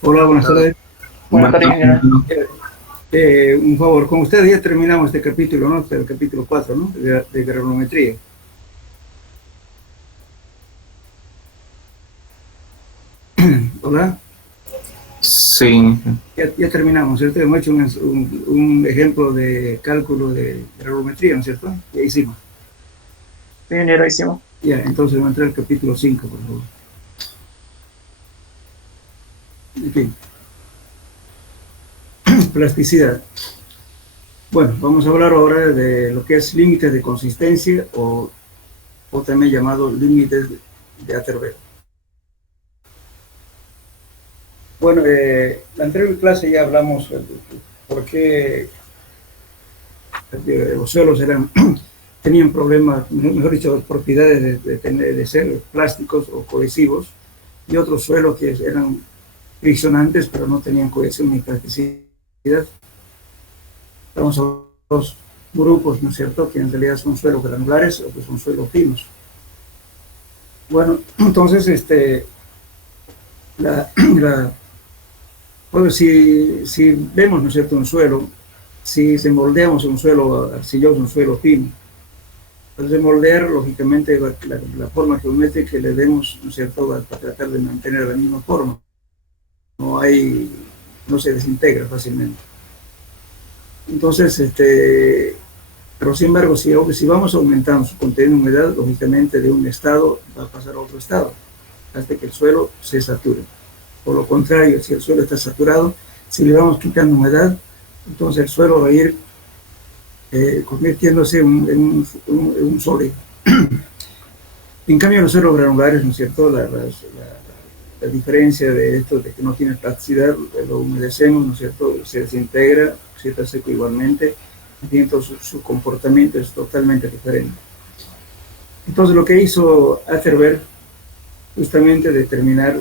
Hola, buenas tardes. Buenas tardes, ingeniero. Un favor, con ustedes ya terminamos este capítulo, ¿no? El capítulo 4, ¿no? De granulometría. Hola, Sí, ya terminamos, ¿cierto? Hemos hecho un ejemplo de cálculo de granulometría, ¿no es cierto? Ya hicimos. sí, ingeniero, hicimos. Ya, entonces vamos a entrar al capítulo 5, por favor. En fin, plasticidad. Bueno, vamos a hablar ahora de lo que es límites de consistencia o también llamado límites de Atterberg. Bueno, la anterior clase ya hablamos de por qué los suelos tenían problemas, mejor dicho, propiedades de ser plásticos o cohesivos, y otros suelos que eran friccionantes pero no tenían cohesión ni plasticidad. Estamos a dos grupos, ¿no es cierto?, que en realidad son suelos granulares o que son suelos finos. Bueno, entonces, la, la bueno, si vemos, ¿no es cierto?, un suelo, si se moldeamos un suelo arcilloso, un suelo fino, entonces moldear, lógicamente, la forma geométrica que le demos, ¿no es cierto?, para tratar de mantener la misma forma. No hay, no se desintegra fácilmente. Entonces, pero sin embargo, si vamos aumentando su contenido de humedad, lógicamente de un estado va a pasar a otro estado, hasta que el suelo se sature. Por lo contrario, si el suelo está saturado, si le vamos quitando humedad, entonces el suelo va a ir convirtiéndose en un sólido. En cambio, los suelos granulares, ¿no es cierto? La diferencia de esto, de que no tiene plasticidad, lo humedecemos, ¿no es cierto? Se desintegra, si está seco igualmente, entonces su comportamiento es totalmente diferente. Entonces, lo que hizo Atterberg, justamente determinar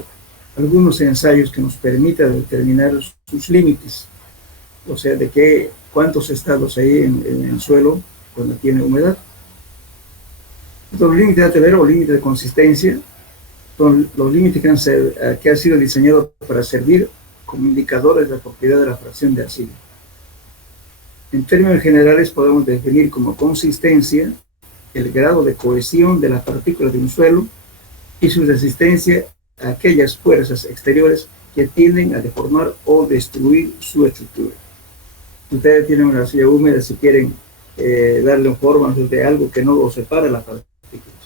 algunos ensayos que nos permitan determinar sus límites, o sea, de cuántos estados hay en el suelo cuando tiene humedad. Entonces, los límites de Atterberg o límites de consistencia son los límites que han sido diseñados para servir como indicadores de la propiedad de la fracción de arcilla. En términos generales, podemos definir como consistencia el grado de cohesión de las partículas de un suelo y su resistencia a aquellas fuerzas exteriores que tienden a deformar o destruir su estructura. Ustedes tienen una arcilla húmeda, si quieren darle forma de algo que no lo separa las partículas.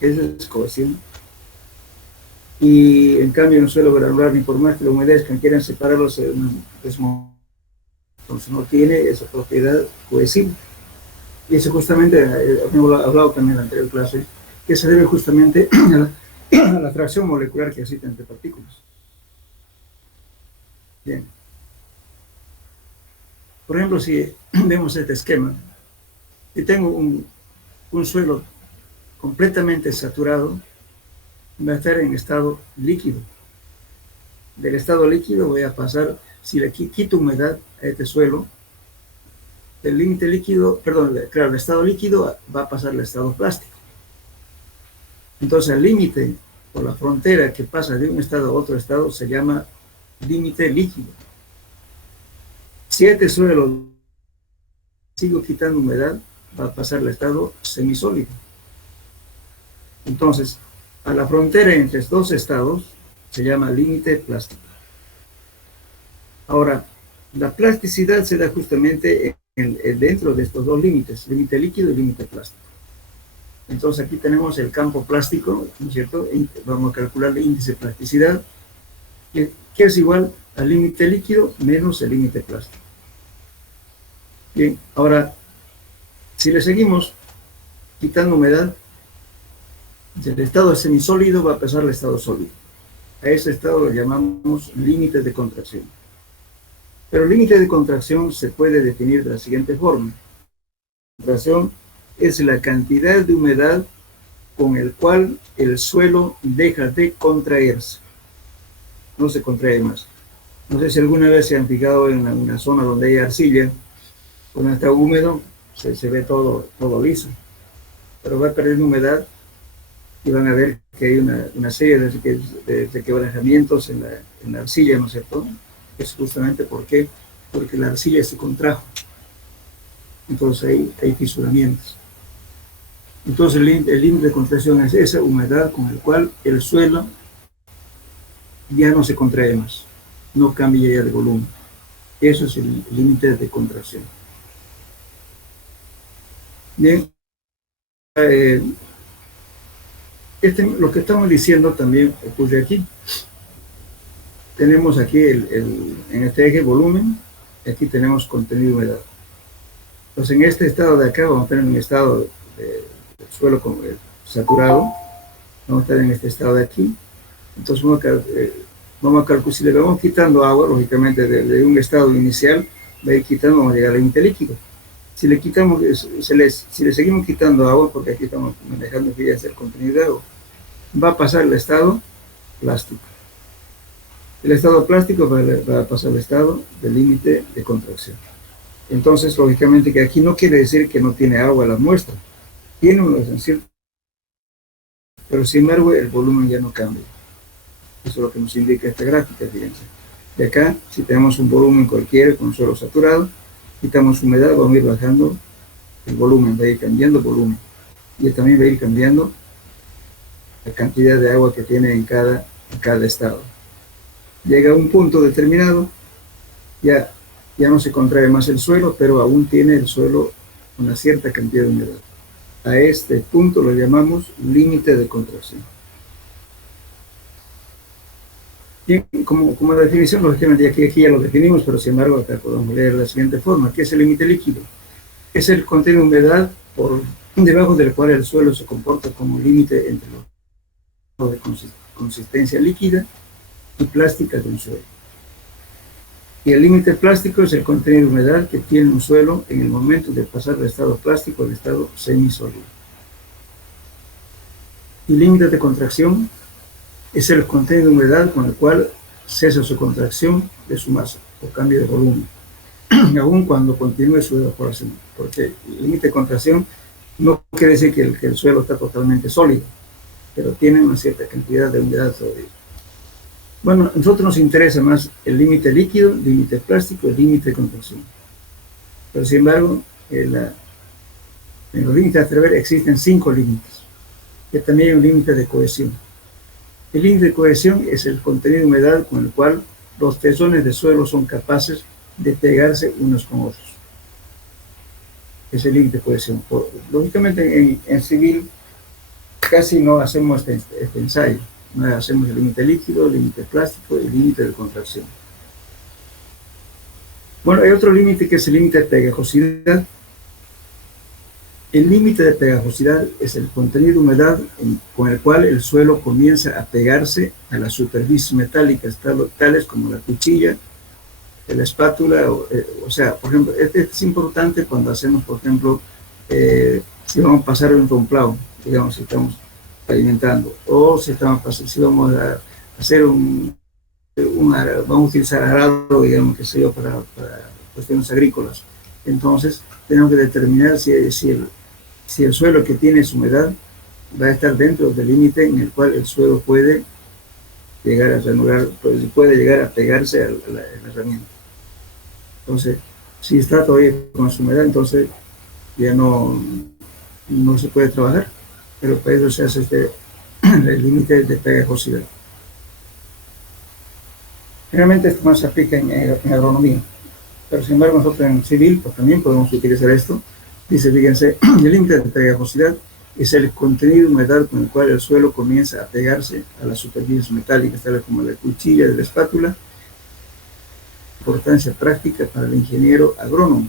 Esa es cohesión. Y en cambio en un suelo granular, ni por más que lo humedezcan, quieran separarlos, entonces no tiene esa propiedad cohesiva. Y eso justamente, hemos hablado también en la anterior clase, que se debe justamente a la atracción molecular que existe entre partículas. Bien. Por ejemplo, si vemos este esquema, y tengo un suelo completamente saturado, va a estar en estado líquido. Del estado líquido voy a pasar, si le quito humedad a este suelo, el límite líquido, perdón, claro, el estado líquido va a pasar al estado plástico. Entonces el límite o la frontera que pasa de un estado a otro estado se llama límite líquido. Si este suelo sigo quitando humedad, va a pasar al estado semisólido. Entonces, a la frontera entre estos dos estados se llama límite plástico. Ahora, la plasticidad se da justamente dentro de estos dos límites, límite líquido y límite plástico. Entonces aquí tenemos el campo plástico, ¿no es cierto? Vamos a calcular el índice de plasticidad, que es igual al límite líquido menos el límite plástico. Bien, ahora, si le seguimos quitando humedad, del estado semisólido va a pasar al estado sólido. A ese estado lo llamamos límite de contracción. Pero el límite de contracción se puede definir de la siguiente forma. La contracción es la cantidad de humedad con el cual el suelo deja de contraerse. No se contrae más. No sé si alguna vez se han fijado en una zona donde hay arcilla, cuando está húmedo se ve todo liso, pero va perdiendo humedad y van a ver que hay una serie de quebrantamientos en la arcilla, ¿no es cierto? Es justamente porque la arcilla se contrajo. Entonces hay fisuramientos. Entonces el límite de contracción es esa humedad con el cual el suelo ya no se contrae más, no cambia ya de volumen. Eso es el límite de contracción. Bien, lo que estamos diciendo también ocurre aquí. Tenemos aquí en este eje volumen, aquí tenemos contenido de humedad. Entonces en este estado de acá vamos a tener un estado de suelo saturado, vamos a estar en este estado de aquí. Entonces vamos a calcular, si le vamos quitando agua, lógicamente de un estado inicial, va a ir quitando, vamos a llegar al límite líquido. Si le quitamos, si le seguimos quitando agua, porque aquí estamos manejando que ya es el contenido de agua, va a pasar el estado plástico. El estado plástico va a pasar al estado del límite de contracción. Entonces, lógicamente que aquí no quiere decir que no tiene agua la muestra. Tiene un esencial, pero sin embargo el volumen ya no cambia. Eso es lo que nos indica esta gráfica, fíjense. De acá, si tenemos un volumen cualquiera con suelo saturado, quitamos humedad, vamos a ir bajando el volumen, va a ir cambiando el volumen. Y también va a ir cambiando la cantidad de agua que tiene en cada estado. Llega a un punto determinado, ya no se contrae más el suelo, pero aún tiene el suelo una cierta cantidad de humedad. A este punto lo llamamos límite de contracción. Bien, como definición, lógicamente aquí ya lo definimos, pero sin embargo acá podemos leer de la siguiente forma. ¿Qué es el límite líquido? Es el contenido de humedad por debajo del cual el suelo se comporta como límite entre los de consistencia líquida y plástica de un suelo. Y el límite plástico es el contenido de humedad que tiene un suelo en el momento de pasar del estado plástico al estado semisólido. Y el límite de contracción es el contenido de humedad con el cual cesa su contracción de su masa o cambio de volumen, aun cuando continúe su evaporación, porque el límite de contracción no quiere decir que el suelo está totalmente sólido, pero tiene una cierta cantidad de humedad todavía. Bueno, a nosotros nos interesa más el límite líquido, el límite plástico, el límite de contracción. Pero sin embargo, en los límites a través existen 5 límites, que también hay un límite de cohesión. El límite de cohesión es el contenido de humedad con el cual los tesones de suelo son capaces de pegarse unos con otros. Es el límite de cohesión. Lógicamente en civil casi no hacemos este ensayo. No hacemos el límite líquido, el límite plástico y el límite de contracción. Bueno, hay otro límite que es el límite de pegajosidad. El límite de pegajosidad es el contenido de humedad con el cual el suelo comienza a pegarse a las superficies metálicas, tales como la cuchilla, la espátula, o sea, por ejemplo, este es importante cuando hacemos, por ejemplo, si vamos a pasar un romplado, digamos, si estamos alimentando, o si vamos a hacer vamos a utilizar arado, digamos, que sé yo, para cuestiones agrícolas. Entonces, tenemos que determinar si el suelo que tiene su humedad va a estar dentro del límite en el cual el suelo puede llegar a reanudar, puede llegar a pegarse a la herramienta. Entonces, si está todavía con su humedad, entonces ya no se puede trabajar, pero para eso se hace el límite de pegajosidad. Generalmente esto más se aplica en agronomía, pero sin embargo nosotros en civil pues también podemos utilizar esto. Dice, fíjense, el límite de pegajosidad es el contenido de humedad con el cual el suelo comienza a pegarse a las superficies metálicas, tales como la cuchilla de la espátula. Importancia práctica para el ingeniero agrónomo,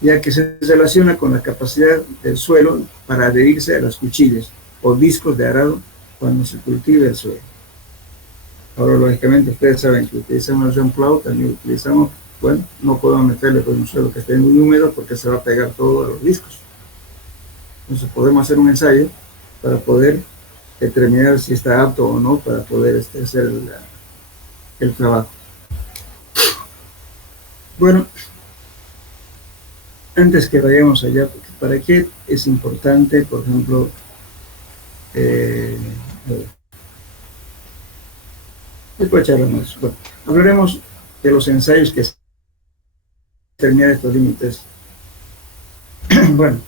ya que se relaciona con la capacidad del suelo para adherirse a las cuchillas o discos de arado cuando se cultiva el suelo. Ahora, lógicamente, ustedes saben que utilizamos el ramplado, también utilizamos, bueno, no podemos meterle con un suelo que esté muy húmedo porque se va a pegar todo a los discos. Entonces podemos hacer un ensayo para poder determinar si está apto o no para poder hacer el trabajo. Bueno, antes que vayamos allá, ¿para qué es importante, por ejemplo, Eh, Después charlamos. Bueno, hablaremos de los ensayos que determinan estos límites. Bueno,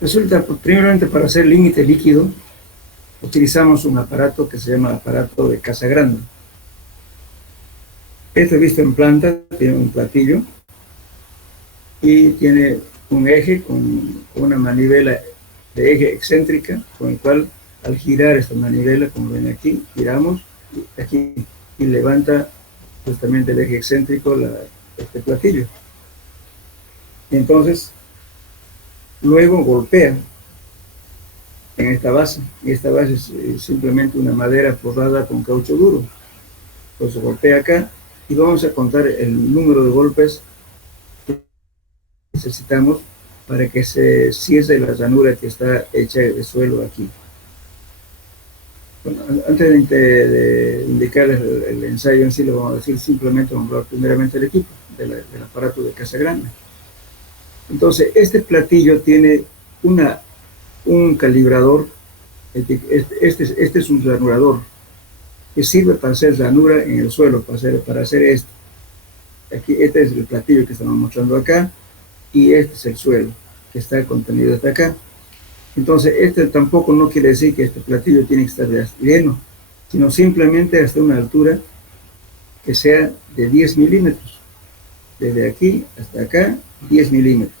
resulta, primeramente, para hacer límite líquido, utilizamos un aparato que se llama aparato de Casagrande. Este visto en planta, tiene un platillo y tiene un eje con una manivela de eje excéntrica, con el cual al girar esta manivela, como ven aquí, giramos aquí y levanta justamente el eje excéntrico este platillo. Entonces, luego golpea en esta base, y esta base es simplemente una madera forrada con caucho duro. Entonces golpea acá y vamos a contar el número de golpes que necesitamos para que se cierre la ranura que está hecha de suelo aquí. Bueno, antes de indicarles el ensayo en sí, lo vamos a decir simplemente, vamos a hablar primeramente del equipo, del aparato de Casagrande. Entonces, este platillo tiene un calibrador, este es un ranurador, que sirve para hacer ranura en el suelo, para hacer esto. Aquí, este es el platillo que estamos mostrando acá, y este es el suelo, que está contenido hasta acá. Entonces, este tampoco no quiere decir que este platillo tiene que estar lleno, sino simplemente hasta una altura que sea de 10 milímetros. Desde aquí hasta acá, 10 milímetros.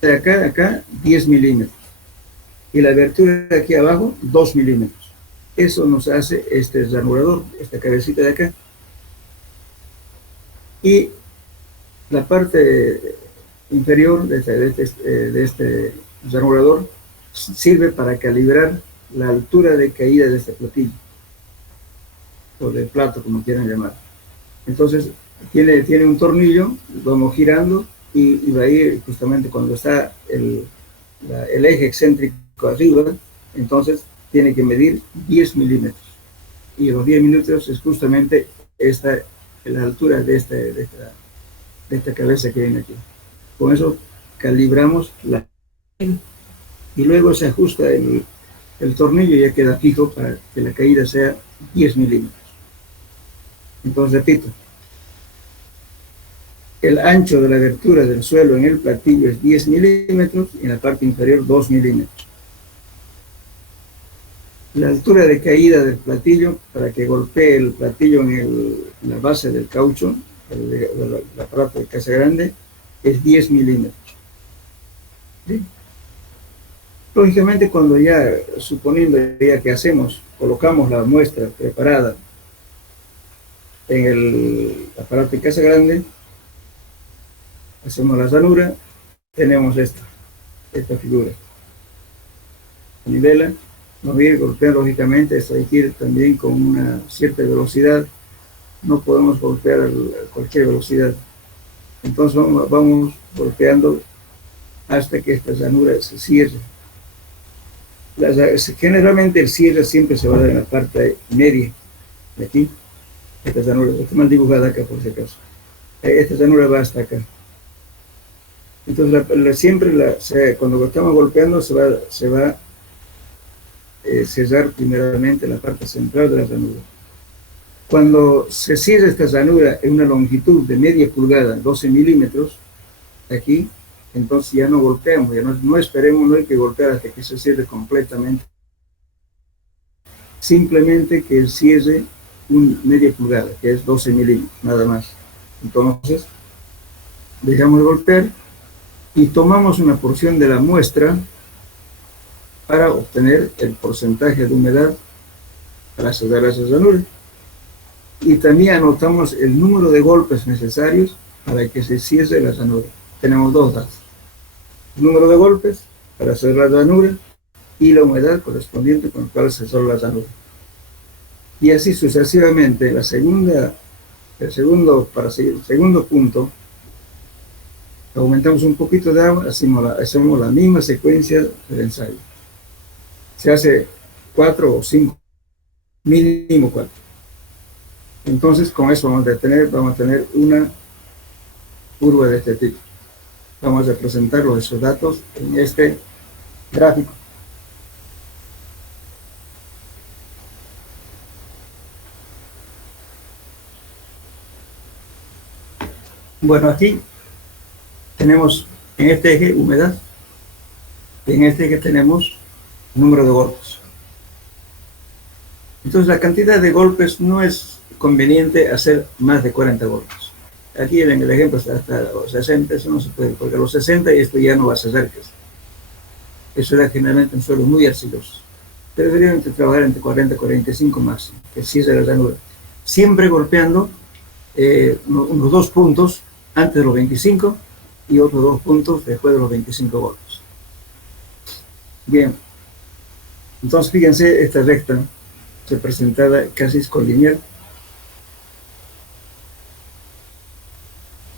De acá a acá, 10 milímetros. Y la abertura de aquí abajo, 2 milímetros. Eso nos hace este ranurador, esta cabecita de acá. Y la parte inferior de este ranurador sirve para calibrar la altura de caída de este platillo, o del plato, como quieran llamar. Entonces, tiene un tornillo, vamos girando y va a ir justamente cuando está el eje excéntrico arriba, entonces tiene que medir 10 milímetros. Y los 10 milímetros es justamente la altura de esta cabeza que viene aquí. Con eso calibramos y luego se ajusta el tornillo y ya queda fijo para que la caída sea 10 milímetros. Entonces, repito, el ancho de la abertura del suelo en el platillo es 10 milímetros y en la parte inferior 2 milímetros. La altura de caída del platillo, para que golpee el platillo en la base del caucho, el aparato de Casagrande, es 10 milímetros. ¿Sí? Lógicamente, cuando ya, suponiendo ya que colocamos la muestra preparada en el aparato de Casagrande, hacemos la ranura, tenemos esta figura. Nivela, nos viene a golpear lógicamente, esto hay que ir también con una cierta velocidad, no podemos golpear a cualquier velocidad. Entonces vamos golpeando hasta que esta ranura se cierre. Generalmente el cierre siempre se va a dar en la parte media, de aquí. Esta ranura está mal dibujada acá por si acaso. Esta ranura va hasta acá. Entonces cuando estamos golpeando se va a cerrar primeramente la parte central de la ranura. Cuando se cierra esta ranura en una longitud de media pulgada, 12 milímetros, aquí, entonces ya no golpeamos, ya no esperemos, no hay que golpear hasta que se cierre completamente. Simplemente que cierre media pulgada, que es 12 milímetros, nada más. Entonces, dejamos de golpear y tomamos una porción de la muestra para obtener el porcentaje de humedad para cerrar esa ranura. Y también anotamos el número de golpes necesarios para que se cierre la ranura. Tenemos dos datos: el número de golpes para cerrar la ranura y la humedad correspondiente con la cual se cerró la ranura. Y así sucesivamente. El segundo punto, aumentamos un poquito de agua, hacemos la misma secuencia del ensayo. Se hace 4 o 5, mínimo 4. Entonces, con eso vamos a tener una curva de este tipo. Vamos a representar esos datos en este gráfico. Bueno, aquí tenemos en este eje humedad, y en este eje tenemos número de golpes. Entonces la cantidad de golpes no es conveniente hacer más de 40 golpes. Aquí en el ejemplo hasta los 60, eso no se puede, porque a los 60 esto ya no va a ser cerca. Eso era generalmente en suelos muy arcillosos. Pero deberían trabajar entre 40 y 45 máximo, que sí es de la llanura. Siempre golpeando unos 2 puntos antes de los 25 y otros 2 puntos después de los 25 golpes. Bien, entonces fíjense esta recta representada casi es colineal.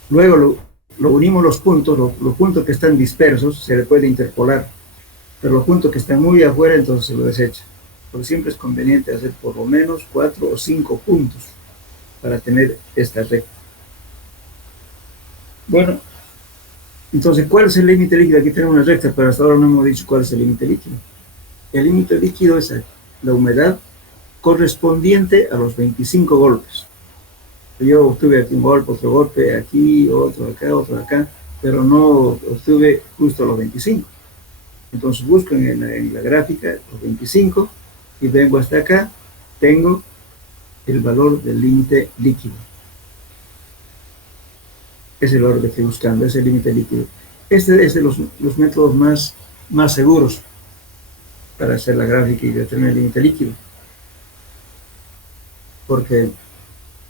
Luego lo unimos los puntos que están dispersos se le puede interpolar, pero los puntos que están muy afuera entonces se lo desecha. Porque siempre es conveniente hacer por lo menos 4 o 5 puntos para tener esta recta. Bueno, entonces, ¿cuál es el límite líquido? Aquí tenemos una recta, pero hasta ahora no hemos dicho cuál es el límite líquido. El límite líquido es la humedad correspondiente a los 25 golpes. Yo obtuve aquí un golpe, otro golpe, aquí, otro acá, pero no obtuve justo los 25. Entonces busco en la gráfica los 25 y vengo hasta acá, tengo el valor del límite líquido. Es el valor que estoy buscando, es el límite líquido. Este es de los métodos más seguros para hacer la gráfica y determinar el límite líquido. Porque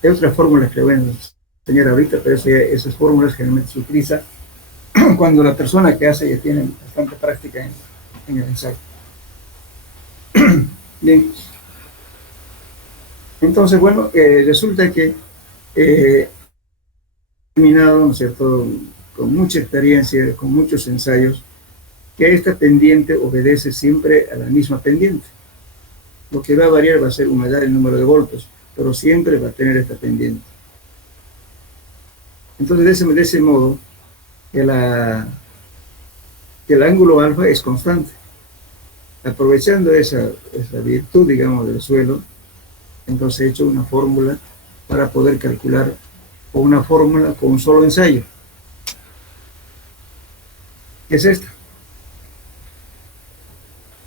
hay otras fórmulas que le voy a enseñar ahorita, pero esas fórmulas generalmente se utilizan cuando la persona que hace ya tiene bastante práctica en el ensayo. Bien. Entonces, bueno, resulta que terminado, ¿no es cierto?, con mucha experiencia, con muchos ensayos, que esta pendiente obedece siempre a la misma pendiente. Lo que va a variar va a ser humedad, el número de golpes, pero siempre va a tener esta pendiente. Entonces, de ese modo, el ángulo alfa es constante. Aprovechando esa virtud, digamos, del suelo, entonces he hecho una fórmula para poder calcular, o una fórmula con un solo ensayo. ¿Qué es esta?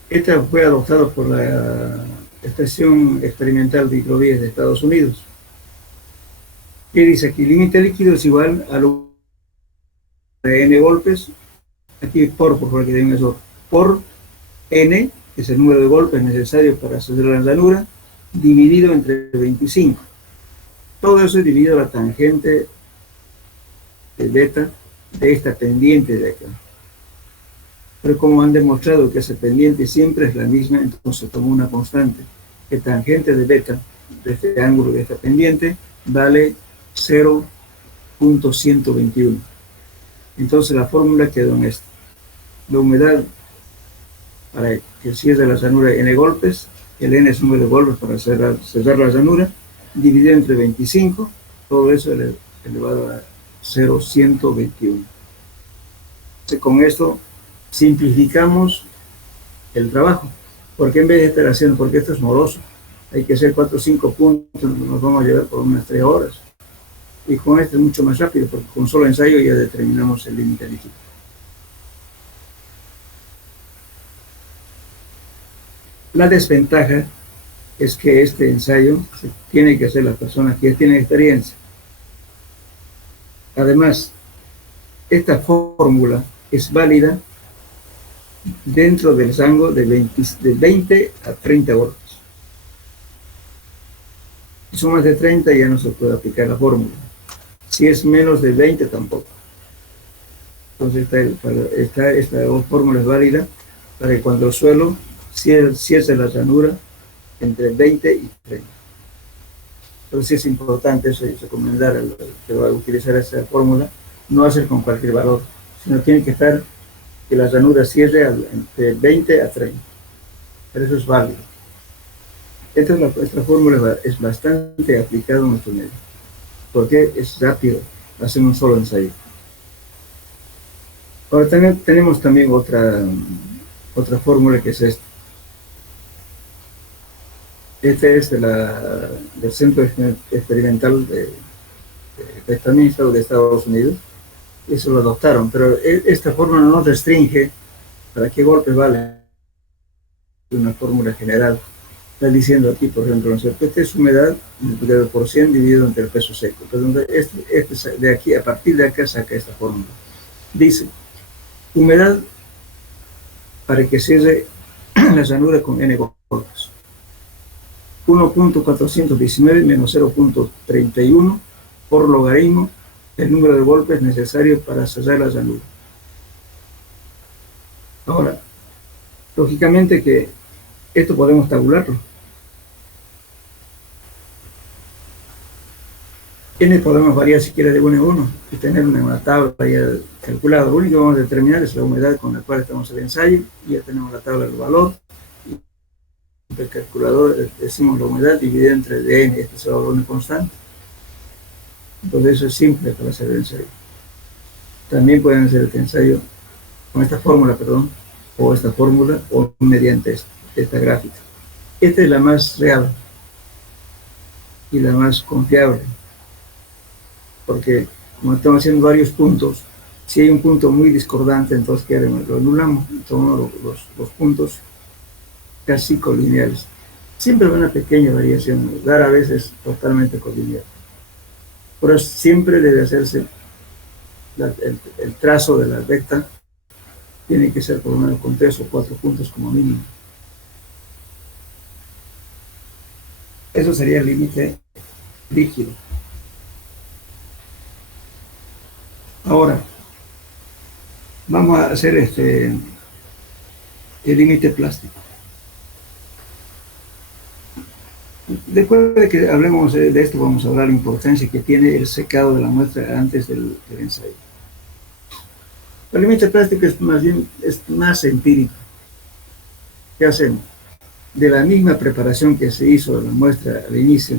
Esta fue adoptada por la Estación Experimental de Hidrovías de Estados Unidos. ¿Qué dice aquí? Límite líquido es igual a lo de n golpes, aquí por favor, que den eso, por n, que es el número de golpes necesario para hacer la llanura, dividido entre 25. Todo eso es dividido a la tangente de beta de esta pendiente de acá. Pero como han demostrado que esa pendiente siempre es la misma, entonces tomo una constante, que tangente de beta de este ángulo de esta pendiente vale 0.121. Entonces la fórmula quedó en esta. La humedad para que cierre la llanura n golpes, el n es el número de golpes para cerrar la llanura, dividido entre 25, todo eso elevado a 0.121. Con esto simplificamos el trabajo, porque en vez de estar haciendo, porque esto es moroso, hay que hacer 4 o 5 puntos, nos vamos a llevar por unas 3 horas, y con esto es mucho más rápido, porque con un solo ensayo ya determinamos el límite líquido. La desventaja es que este ensayo tiene que hacer las personas que ya tienen experiencia. Además, esta fórmula es válida dentro del rango de 20 a 30 golpes. Si son más de 30 ya no se puede aplicar la fórmula. Si es menos de 20 tampoco. Entonces esta fórmula es válida para que cuando el suelo cierre la llanura entre 20 y 30. Entonces sí es importante eso, y recomendar al que va a utilizar esa fórmula, no hacer con cualquier valor, sino tiene que estar que la llanura cierre entre 20 a 30. Pero eso es válido. Esta fórmula es bastante aplicada en nuestro medio, porque es rápido, hacemos un solo ensayo. Ahora tenemos también otra fórmula que es esta. Este es del Centro Experimental de prestamista de Estados Unidos, eso lo adoptaron, pero esta fórmula no restringe para qué golpes vale una fórmula general. Está diciendo aquí, por ejemplo, ¿no es cierto? Esta es humedad multiplicado por 100 dividido entre el peso seco. Entonces, de aquí, a partir de acá saca esta fórmula. Dice, humedad para que cierre la llanura con n golpes. 1.419 menos 0.31 por logaritmo el número de golpes necesarios para cerrar la llanura. Ahora, lógicamente que esto podemos tabularlo. N podemos variar si quiere de 1 en 1 y tener una tabla ya calculada. Lo único que vamos a determinar es la humedad con la cual estamos en el ensayo, y ya tenemos la tabla del valor. El calculador decimos la humedad dividida entre dn, este es el valor constante. Entonces eso es simple para hacer el ensayo. También pueden hacer el ensayo con esta fórmula, perdón, o esta fórmula, o mediante esta gráfica. Esta es la más real y la más confiable, porque como estamos haciendo varios puntos, si hay un punto muy discordante, entonces ¿qué haremos? Lo anulamos, tomamos los puntos casi colineales. Siempre hay una pequeña variación, rara vez es totalmente colineal. Por eso siempre debe hacerse el trazo de la recta, tiene que ser por lo menos con 3 o 4 puntos como mínimo. Eso sería el límite líquido. Ahora, vamos a hacer el límite plástico. Después de que hablemos de esto, vamos a hablar de la importancia que tiene el secado de la muestra antes del ensayo. El límite plástico es más empírico. ¿Qué hacemos? De la misma preparación que se hizo de la muestra al inicio,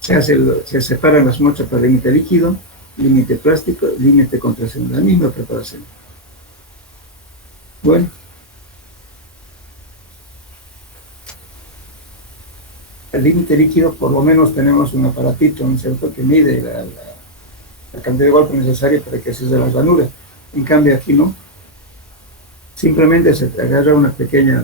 se separan las muestras para límite líquido, límite plástico, límite contracción, la misma preparación. Bueno, el límite líquido, por lo menos tenemos un aparatito, ¿no es cierto?, que mide la cantidad de golpe necesaria para que se cierre la llanura. En cambio aquí no. Simplemente se agarra una pequeña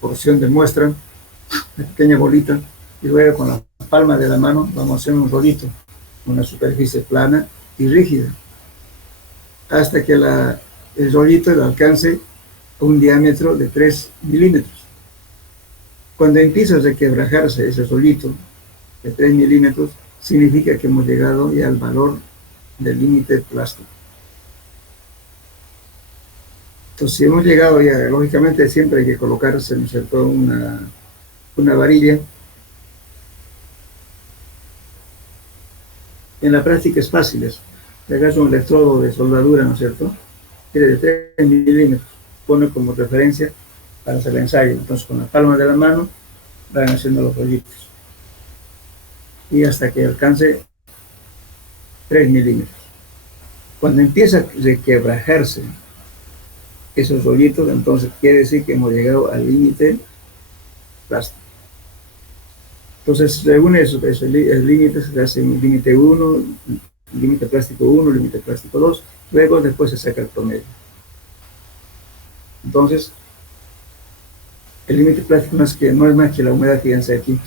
porción de muestra, una pequeña bolita, y luego con la palma de la mano vamos a hacer un rollito, una superficie plana y rígida, hasta que el rollito alcance un diámetro de 3 milímetros. Cuando empieza a requebrajarse ese rollito de 3 milímetros, significa que hemos llegado ya al valor del límite plástico. Entonces, si hemos llegado ya, lógicamente siempre hay que colocarse, ¿no es cierto?, una varilla. En la práctica es fácil, le agarras un electrodo de soldadura, ¿no es cierto?, tiene de 3 milímetros, pone como referencia para hacer el ensayo. Entonces, con la palma de la mano van haciendo los rollitos y hasta que alcance 3 milímetros. Cuando empieza a requebrajarse esos rollitos, entonces quiere decir que hemos llegado al límite plástico. Entonces, según eso, el límite se hace límite 1, límite plástico 1, límite plástico 2, luego después se saca el promedio. Entonces, el límite plástico no es más que la humedad, fíjense aquí.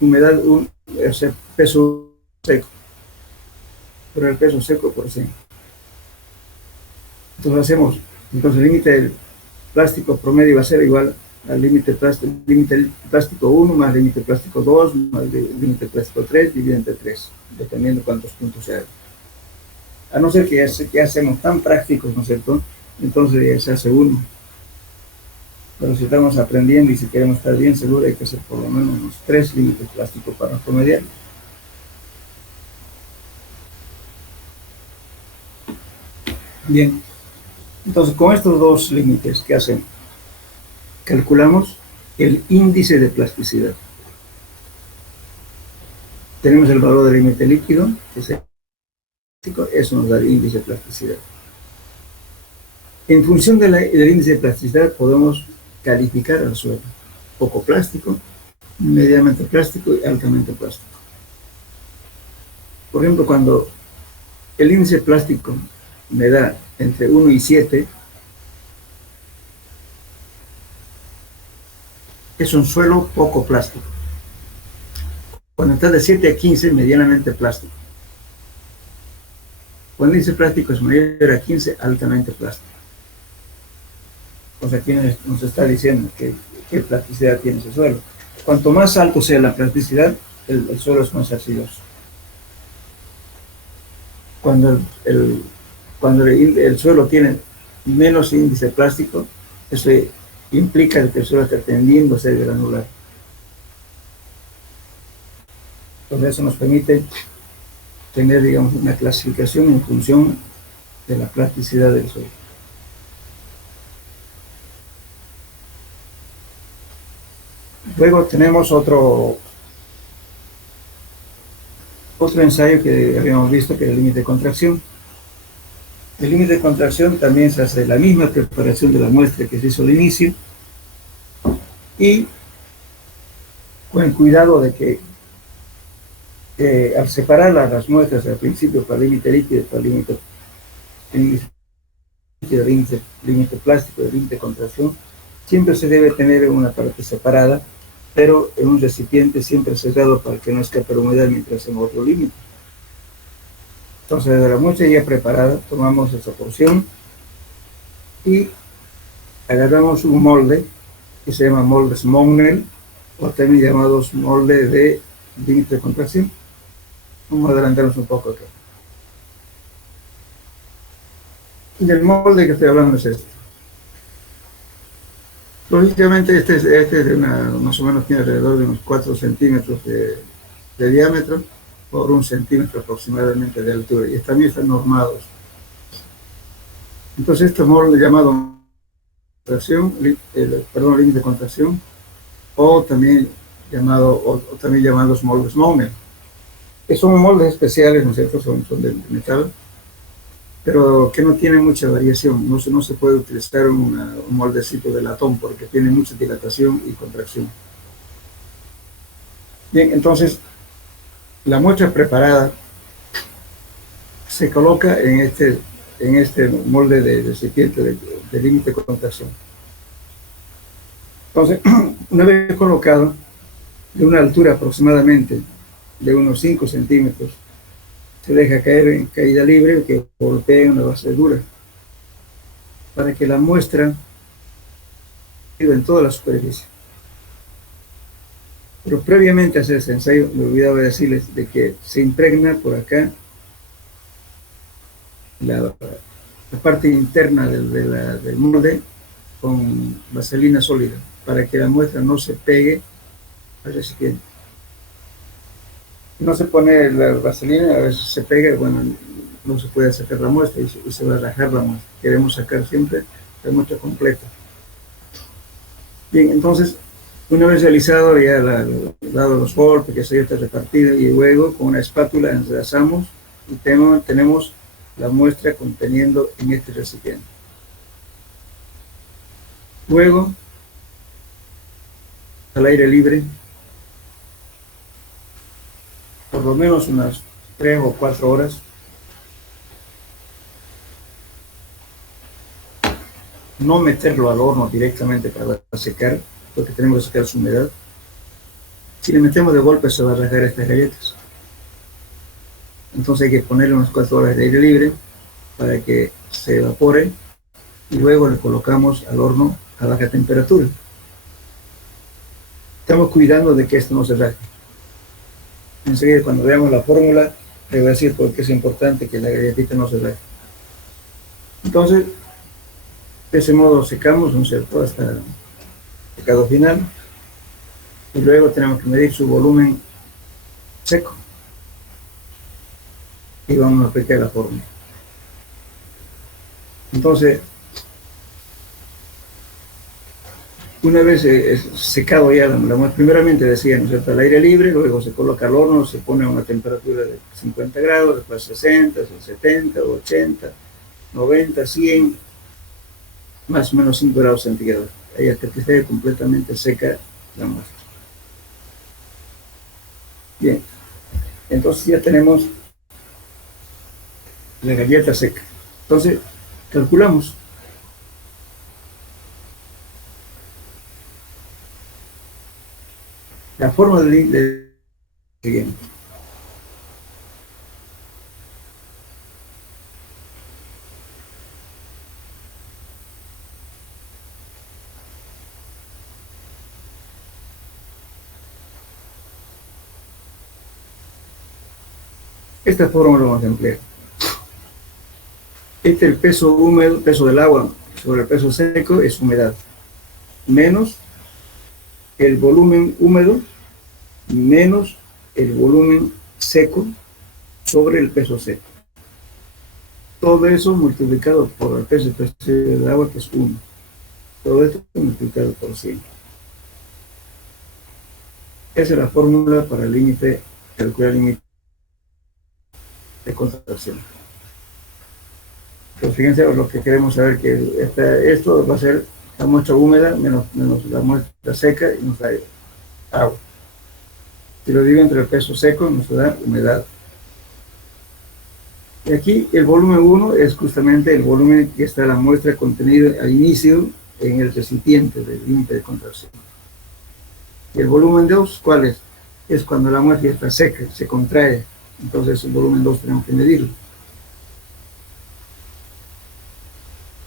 Humedad 1, o sea, peso seco. Pero el peso seco por 100. Entonces el límite plástico promedio va a ser igual al límite plástico 1 más límite plástico 2 más límite plástico 3 dividido entre 3, dependiendo cuántos puntos se hagan. A no ser que ya seamos tan prácticos, ¿no es cierto?, entonces ya se hace 1. Pero si estamos aprendiendo y si queremos estar bien seguros, hay que hacer por lo menos unos 3 límites plásticos para promediar. Bien, entonces con estos dos límites, ¿qué hacemos? Calculamos el índice de plasticidad. Tenemos el valor del límite líquido, que es eso nos da el índice de plasticidad. En función del índice de plasticidad podemos calificar al suelo: poco plástico, medianamente plástico y altamente plástico. Por ejemplo, cuando el índice plástico me da entre 1 y 7, es un suelo poco plástico. Cuando está de 7 a 15, medianamente plástico. Cuando el índice plástico es mayor a 15, altamente plástico. O sea, aquí nos está diciendo qué plasticidad tiene ese suelo. Cuanto más alto sea la plasticidad, el suelo es más arcilloso. Cuando el suelo tiene menos índice plástico, eso implica que el suelo está tendiendo a ser granular. Entonces eso nos permite tener, digamos, una clasificación en función de la plasticidad del suelo. Luego tenemos otro ensayo que habíamos visto, que es el límite de contracción. El límite de contracción también se hace la misma preparación de la muestra que se hizo al inicio, y con el cuidado de que al separar las muestras al principio para límite líquido, para límite plástico, de límite de contracción, siempre se debe tener una parte separada, pero en un recipiente siempre cerrado para que no escape la humedad mientras hacemos otro límite. Entonces, de la muestra ya preparada, tomamos esa porción y agarramos un molde que se llama moldes Monell, o también llamados moldes de límite de contracción. Vamos a adelantarnos un poco acá. Y el molde que estoy hablando es este. Lógicamente este es de más o menos tiene alrededor de unos 4 centímetros de diámetro por 1 centímetro aproximadamente de altura, y también están normados. Entonces este molde llamado límite de contracción, o también llamados moldes Monell, que son moldes especiales, ¿no es cierto? Son de metal, pero que no tienen mucha variación. No se puede utilizar un moldecito de latón porque tiene mucha dilatación y contracción. Bien, entonces la muestra preparada se coloca en este molde de recipiente de límite de contracción. Entonces, una vez colocado, de una altura aproximadamente de unos 5 centímetros, se deja caer en caída libre, que golpee una base dura, para que la muestra quede en toda la superficie. Pero previamente a hacer ese ensayo, me olvidaba decirles de que se impregna por acá la parte interna del molde con vaselina sólida, para que la muestra no se pegue al recipiente. No se pone la vaselina, a veces se pega, bueno, no se puede sacar la muestra y se va a rajar la muestra. Queremos sacar siempre la muestra completa. Bien, entonces, una vez realizado, ya dado los golpes, que se ya está repartida, y luego con una espátula enlazamos y tenemos la muestra conteniendo en este recipiente. Luego, al aire libre, por lo menos unas 3 o 4 horas, no meterlo al horno directamente para secar, porque tenemos que sacar su humedad. Si le metemos de golpe, se va a rajar estas galletas. Entonces hay que ponerle unas 4 horas de aire libre para que se evapore, y luego le colocamos al horno a baja temperatura. Estamos cuidando de que esto no se raje. Enseguida, cuando veamos la fórmula, le voy a decir por qué es importante que la galletita no se raje. Entonces, de ese modo secamos, ¿no es cierto?, hasta el secado final, y luego tenemos que medir su volumen seco y vamos a aplicar la fórmula. Entonces, una vez secado ya la muestra, primeramente decía, ¿no es cierto?, al aire libre, luego se coloca al horno, se pone a una temperatura de 50 grados, después 60, 70, 80, 90, 100, más o menos 5 grados centígrados, ahí hasta que esté completamente seca la muestra. Bien, entonces ya tenemos la galleta seca. Entonces, calculamos. La forma de siguiente. Esta forma lo vamos a emplear. El peso húmedo, peso del agua sobre el peso seco es humedad, menos el volumen húmedo, menos el volumen seco sobre el peso seco. Todo eso multiplicado por el peso del agua, que es 1. Todo esto multiplicado por 100. Esa es la fórmula para el límite, calcular el límite de contracción. Pero fíjense lo que queremos saber, que esto va a ser la muestra húmeda menos la muestra seca y nos da agua. Si lo divido entre el peso seco nos da humedad. Y aquí el volumen 1 es justamente el volumen que está la muestra contenida al inicio en el recipiente del límite de contracción. Y el volumen 2, ¿cuál es? Es cuando la muestra está seca, se contrae. Entonces el volumen 2 tenemos que medirlo.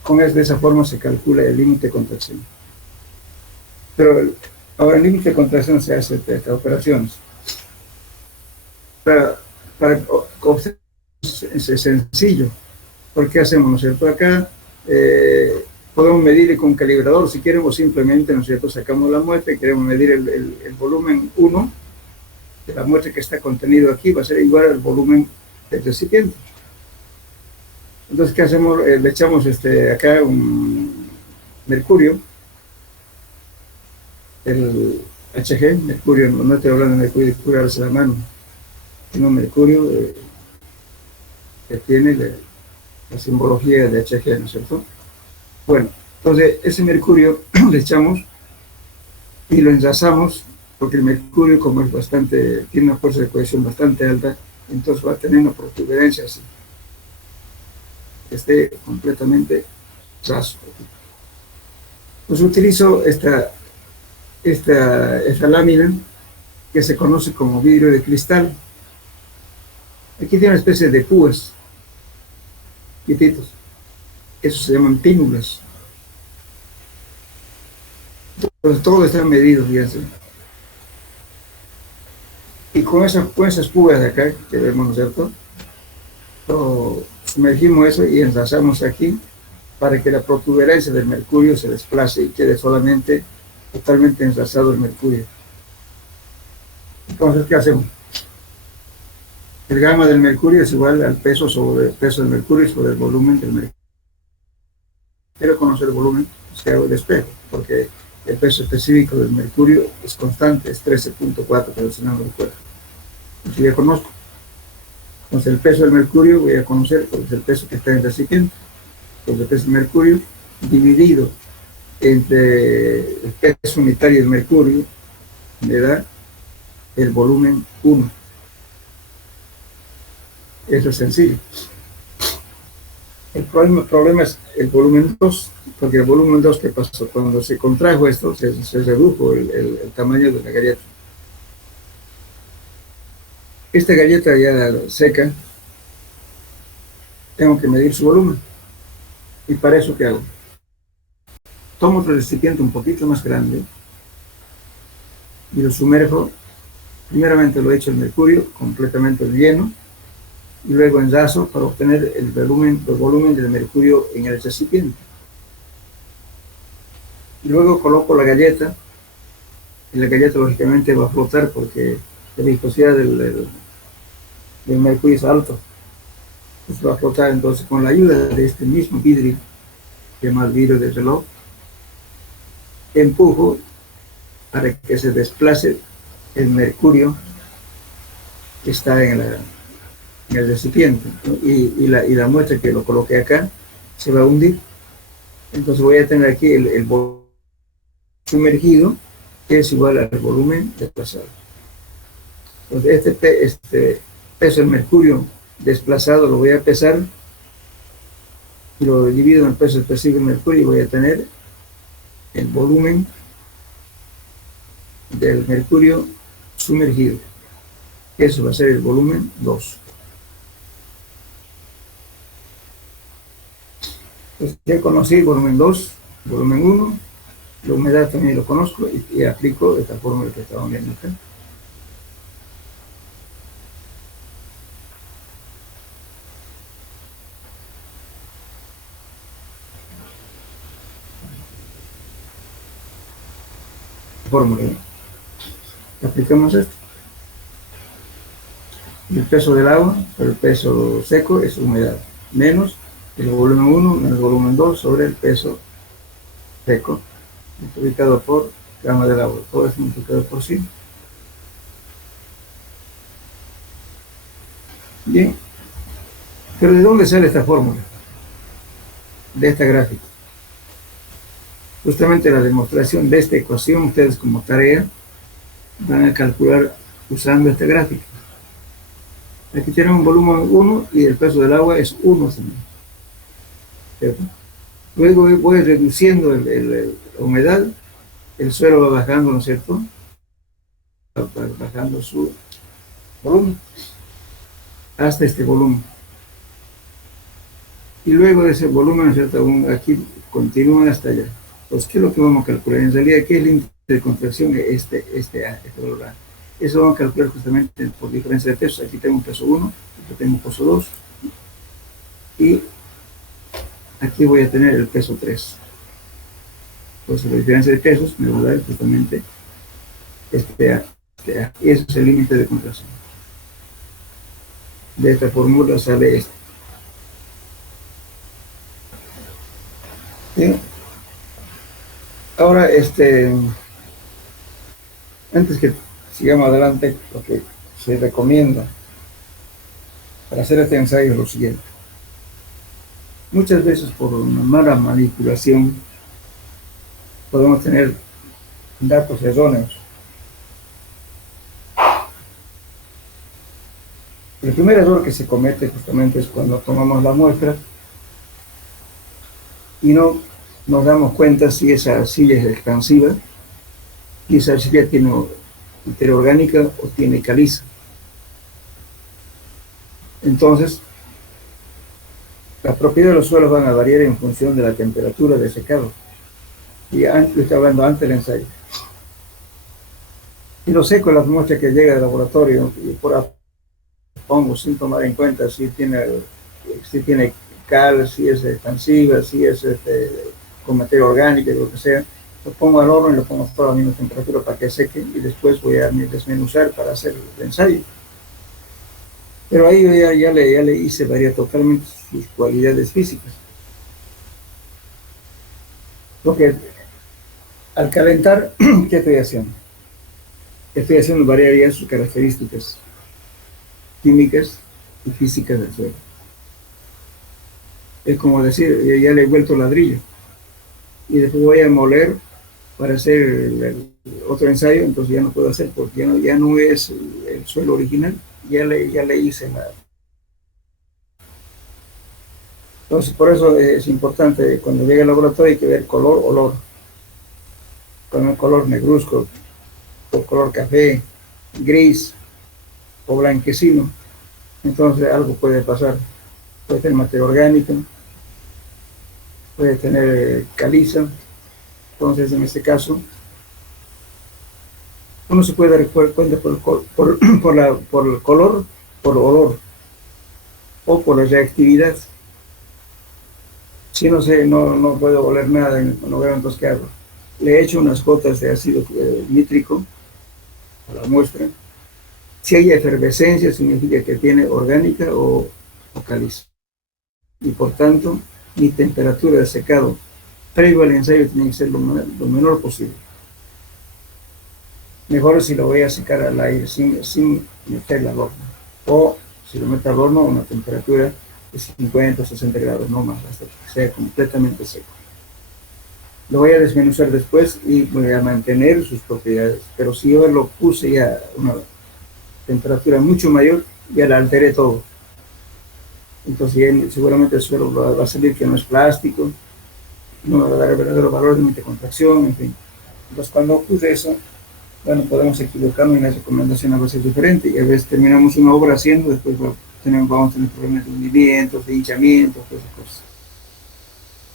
De esa forma se calcula el límite de contracción. Pero ahora el límite de contracción se hace de estas operaciones. Para observar es sencillo. ¿Por qué hacemos, no es cierto? Acá podemos medir con calibrador si queremos, simplemente, ¿no es cierto? Sacamos la muestra y queremos medir el volumen 1 de la muestra que está contenido aquí, va a ser igual al volumen del recipiente. Entonces, ¿qué hacemos? Le echamos acá un mercurio, el Hg, mercurio, no estoy hablando de mercurio de curarse la mano, sino mercurio que tiene la simbología de Hg, ¿no es cierto? Bueno, entonces ese mercurio le echamos y lo enlazamos, porque el mercurio, como es tiene una fuerza de cohesión bastante alta, entonces va a tener una protuberancia así, que esté completamente raso. Pues utilizo esta lámina que se conoce como vidrio de cristal. Aquí tiene una especie de púas, chiquititos. Esos se llaman pínulas. Entonces todo está medido, fíjense. Y con esas púas de acá, que vemos, ¿no es cierto? Sumergimos eso y enlazamos aquí para que la protuberancia del mercurio se desplace y quede totalmente enlazado el mercurio. Entonces, ¿qué hacemos? El gamma del mercurio es igual al peso del mercurio sobre el volumen del mercurio. Quiero conocer el volumen, se hago el espejo, porque el peso específico del mercurio es constante, es 13.4, pero si no me recuerdo. Entonces ya conozco. Entonces el peso del mercurio voy a conocer, porque es el peso que está en el recipiente. Entonces el peso del mercurio dividido entre el peso unitario del mercurio me da el volumen 1. Eso es sencillo. El problema es el volumen 2, porque el volumen 2, ¿qué pasó? Cuando se contrajo esto, se redujo el tamaño de la galleta. Esta galleta ya seca, tengo que medir su volumen. ¿Y para eso qué hago? Tomo otro recipiente un poquito más grande y lo sumerjo. Primeramente lo echo el mercurio completamente lleno y luego enlazo para obtener el volumen del mercurio en el recipiente. Y luego coloco la galleta, y la galleta lógicamente va a flotar porque la viscosidad del mercurio es alto. Entonces va a flotar. Entonces, con la ayuda de este mismo vidrio, que se llama el vidrio del reloj, empujo para que se desplace el mercurio que está en el recipiente, ¿no? y la muestra que lo coloqué acá se va a hundir. Entonces voy a tener aquí el volumen sumergido, que es igual al volumen desplazado. Entonces este peso del mercurio desplazado lo voy a pesar y lo divido en el peso específico del mercurio y voy a tener el volumen del mercurio sumergido. Eso va a ser el volumen 2. Entonces, ya conocí el volumen 2, volumen 1, la humedad también lo conozco y aplico esta fórmula que estamos viendo acá. Fórmula. Aplicamos esto. El peso del agua, el peso seco es humedad, menos el volumen 1 menos el volumen 2 sobre el peso seco, multiplicado por gramo del agua. Todo es multiplicado por 100. Bien, pero ¿de dónde sale esta fórmula? De esta gráfica. Justamente la demostración de esta ecuación, ustedes como tarea van a calcular usando esta gráfica. Aquí tenemos un volumen 1 y el peso del agua es 1 también. ¿Cierto? Luego voy reduciendo la humedad, el suelo va bajando, ¿no es cierto? Va bajando su volumen hasta este volumen. Y luego de ese volumen, ¿no es cierto? Aquí continúa hasta allá. Pues, ¿qué es lo que vamos a calcular? En realidad, ¿qué es el índice de contracción? Este valor A. Eso vamos a calcular justamente por diferencia de pesos. Aquí tengo un peso 1, aquí tengo un peso 2. Y aquí voy a tener el peso 3. Entonces, la diferencia de pesos me va a dar justamente este A. Y ese es el límite de contracción. De esta fórmula sale esto. ¿Sí? Ahora, antes que sigamos adelante, lo que se recomienda para hacer este ensayo es lo siguiente. Muchas veces por una mala manipulación podemos tener datos erróneos. El primer error que se comete justamente es cuando tomamos la muestra y no nos damos cuenta si esa arcilla es expansiva y esa arcilla tiene materia orgánica o tiene caliza. Entonces, las propiedades de los suelos van a variar en función de la temperatura de secado. Y antes, lo estaba hablando antes del ensayo. Y lo seco es la muestra que llega del laboratorio, y por pongo sin tomar en cuenta si tiene cal, si es expansiva, si es con materia orgánica, lo que sea. Lo pongo al horno y lo pongo a toda la misma temperatura para que seque y después voy a desmenuzar para hacer el ensayo. Pero ahí ya le hice variar totalmente sus cualidades físicas. Porque al calentar, ¿qué estoy haciendo? Estoy haciendo variar ya sus características químicas y físicas del suelo. Es como decir, ya le he vuelto ladrillo y después voy a moler para hacer el otro ensayo, entonces ya no puedo hacer porque ya no es el suelo original, ya le hice la... Entonces por eso es importante cuando llegue al laboratorio hay que ver color, olor, con el color negruzco, o color café, gris o blanquecino, entonces algo puede pasar. Puede tener materia orgánica, puede tener caliza. Entonces, en este caso, uno se puede dar cuenta por el color, por el olor o por la reactividad. Si no puedo oler nada, no veo, entonces ¿qué hago? Le echo unas gotas de ácido nítrico a la muestra. Si hay efervescencia, significa que tiene orgánica o caliza. Y por tanto, mi temperatura de secado previo al ensayo tiene que ser lo menor posible. Mejor si lo voy a secar al aire sin meterla al horno. O si lo meto al horno a una temperatura de 50 o 60 grados, no más, hasta que sea completamente seco. Lo voy a desmenuzar después y voy a mantener sus propiedades. Pero si yo lo puse ya a una temperatura mucho mayor, ya la alteré todo. Entonces seguramente el suelo va a salir que no es plástico, no va a dar el verdadero valor de límite de contracción, en fin. Entonces cuando ocurre eso, bueno, podemos equivocarnos y la recomendación a veces es diferente, y a veces terminamos una obra haciendo, después vamos a tener problemas de hundimientos, de hinchamientos, todas esas cosas.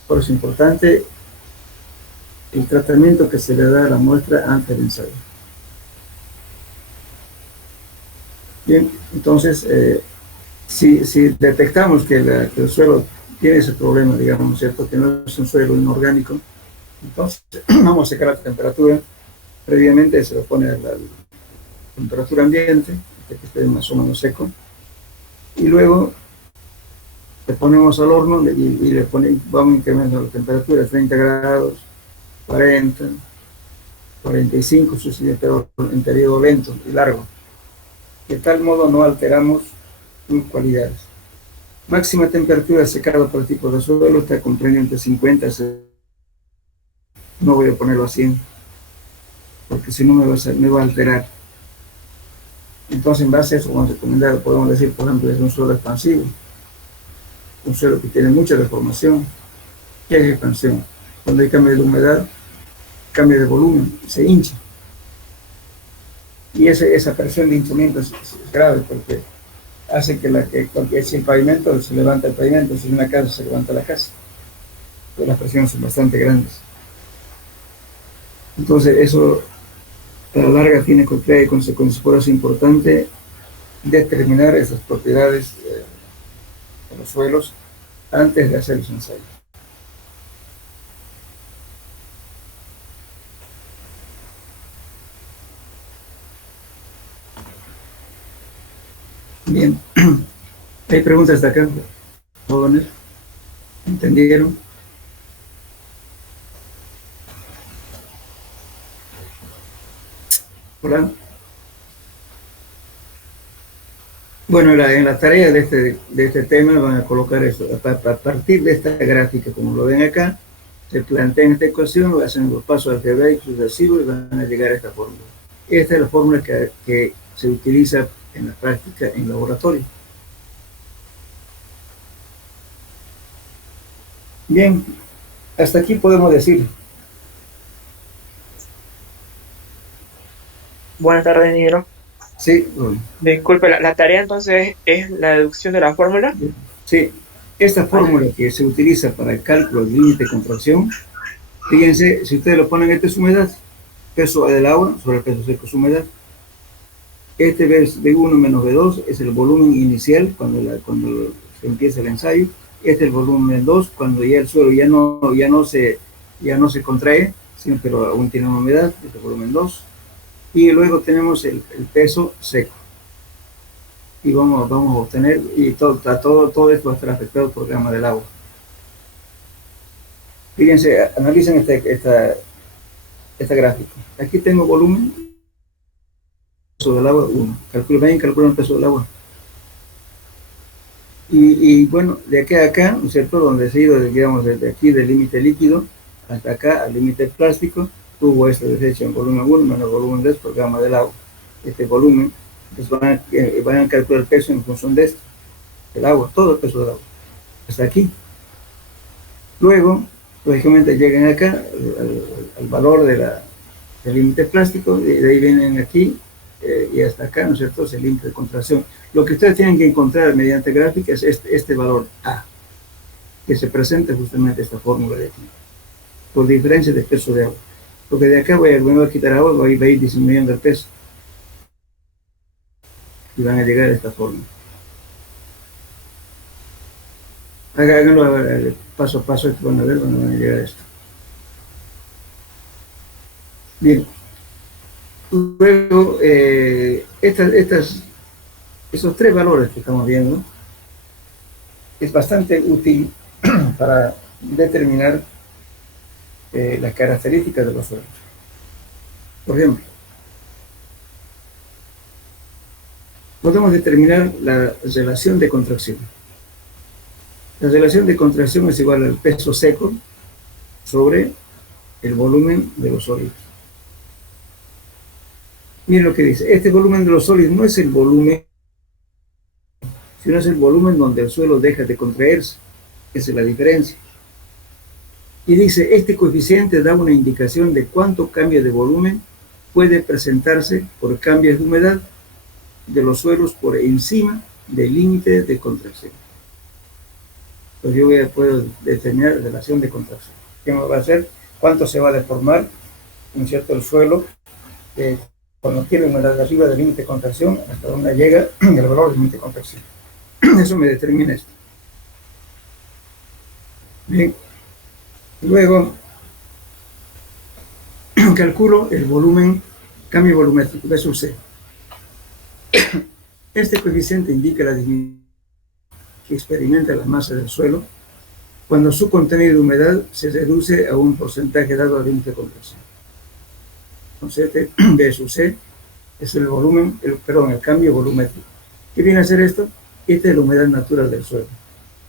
Por eso es importante el tratamiento que se le da a la muestra antes del ensayo. Bien, entonces, si detectamos que el suelo tiene ese problema, digamos, ¿cierto? Que no es un suelo inorgánico, entonces vamos a sacar la temperatura. Previamente se lo pone a la temperatura ambiente, hasta que esté más o menos seco, y luego le ponemos al horno y vamos incrementando la temperatura, 30 grados, 40, 45, sucede, pero en periodo lento y largo. De tal modo no alteramos sus cualidades. Máxima temperatura secada por tipo de suelo está comprendido entre 50 y 60. No voy a ponerlo a 100, porque si no me va a alterar. Entonces, en base a eso, vamos a recomendar, podemos decir, por ejemplo, es un suelo expansivo, un suelo que tiene mucha deformación. ¿Qué es expansión? Cuando hay cambio de humedad, cambio de volumen, se hincha. Y esa presión de hinchamiento es grave, porque hace que si el pavimento se levanta el pavimento, si es una casa se levanta la casa. Pues las presiones son bastante grandes. Entonces eso a la larga trae consecuencias. Por eso es importante determinar esas propiedades de los suelos antes de hacer los ensayos. Bien, hay preguntas hasta acá, jóvenes, ¿entendieron? Hola. Bueno, en la tarea de este tema van a colocar eso. A partir de esta gráfica, como lo ven acá, se plantean esta ecuación, hacen los pasos algebraicos sucesivos y van a llegar a esta fórmula. Esta es la fórmula que se utiliza en la práctica en laboratorio. Bien, hasta aquí podemos decir. Buenas tardes, ingeniero. Sí. Disculpe, la tarea entonces es la deducción de la fórmula. Sí, esta fórmula que se utiliza para el cálculo del límite de contracción, fíjense, si ustedes lo ponen, esta es humedad, peso del agua sobre el peso seco es humedad. Este B1 menos B2 es el volumen inicial cuando se empieza el ensayo. Este es el volumen 2 cuando ya el suelo ya no se contrae, sino pero aún tiene una humedad, este es el volumen 2. Y luego tenemos el peso seco. Y vamos a obtener, y todo esto va a estar afectado por el gamma del agua. Fíjense, analicen esta gráfica. Aquí tengo volumen, peso del agua 1. Calculen el peso del agua. Y bueno, de aquí a acá, ¿no es cierto? Donde se ha ido, digamos, desde aquí del límite líquido hasta acá al límite plástico, tuvo este desecho en volumen 1 menos volumen 2 por gamma del agua. Este volumen, entonces van a calcular el peso en función de esto, del agua, todo el peso del agua, hasta aquí. Luego, lógicamente llegan acá al valor del límite plástico, de ahí vienen aquí y hasta acá, ¿no es cierto? Es el límite de contracción. Lo que ustedes tienen que encontrar mediante gráfica es este valor A, que se presenta justamente esta fórmula de aquí, por diferencia de peso de agua. Porque de acá voy a quitar agua, voy a ir disminuyendo el peso. Y van a llegar a esta fórmula. Háganlo paso a paso, que van a ver cuando van a llegar a esto. Bien. Luego, esos tres valores que estamos viendo es bastante útil para determinar las características de los suelos. Por ejemplo, podemos determinar la relación de contracción. La relación de contracción es igual al peso seco sobre el volumen de los sólidos. Miren lo que dice, este volumen de los sólidos no es el volumen sino es el volumen donde el suelo deja de contraerse. Esa es la diferencia. Y dice, este coeficiente da una indicación de cuánto cambio de volumen puede presentarse por cambios de humedad de los suelos por encima del límite de contracción. Pues yo puedo determinar la relación de contracción. ¿Qué me va a hacer? ¿Cuánto se va a deformar, ¿no es cierto?, el suelo cuando tiene humedad arriba del límite de contracción, hasta donde llega el valor del límite de contracción. Eso me determina esto. Bien. Luego, calculo el volumen, cambio volumétrico, B sub C. Este coeficiente indica la disminución que experimenta la masa del suelo cuando su contenido de humedad se reduce a un porcentaje dado al límite de contracción. Entonces, este B sub C es el volumen, el cambio volumétrico. ¿Qué viene a ser esto? Esta es la humedad natural del suelo,